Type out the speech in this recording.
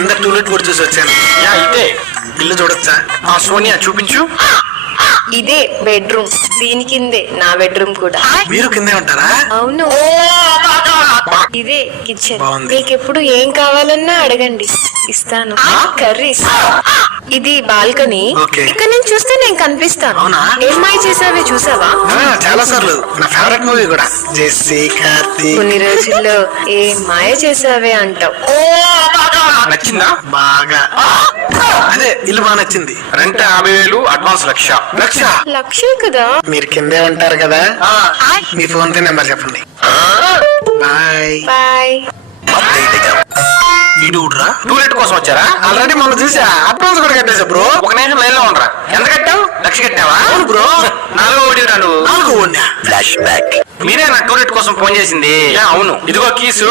కింద టూలెట్ కూడా చూసి వచ్చాను. యా ఇదే. ఇల్లు చూడొచ్చా? సోనియా చూపించు. ఇదే బెడ్రూమ్, దీని కిందే నా బెడ్రూమ్ కూడా. మీరు కిందే ఉంటారా? అవును. ఇదే కిచెన్. బాగుంది. మీకు ఎప్పుడు ఏం కావాలన్నా అడగండి, ఇస్తాను. కర్రీస్. ఇది బాల్కనీ. ఓకే. ఇక్కడ నుంచి చూస్తే నేను కనిపిస్తాను. అవునా? ఏం మాయ చేసావే చూసావా? చాలా సార్లు. నా ఫేవరెట్ మూవీ కూడా. జెస్సీ కార్తీ. కొన్ని రోజుల్లో ఏ మాయ చేసావే అంటావు. నచ్చిందా? బాగా. అదే ఇల్లు బాగా నచ్చింది. Rent 50,000, advance 1,00,000. లక్షే కదా. మీరు కిందే ఉంటారు కదా, మీ ఫోన్ పే నెంబర్ చెప్పండి. బాయ్. బాయ్. ఈడురా టూలెట్ కోసం వచ్చారా? ఆల్రెడీ మనం చూసా, అడ్వాన్స్ కూడా కట్టేసా బ్రో. ఒక నిమిషం లైన్ లో ఉండరా. ఎంత కట్టావు? 1,00,000 కట్టావా? అవును బ్రో. 4వ ఒకటి రాను. నాలుగు ఫ్లాష్ బ్యాక్. మీరే నా టూలెట్ కోసం ఫోన్ చేసింది? అవును. ఇదిగో కీసు.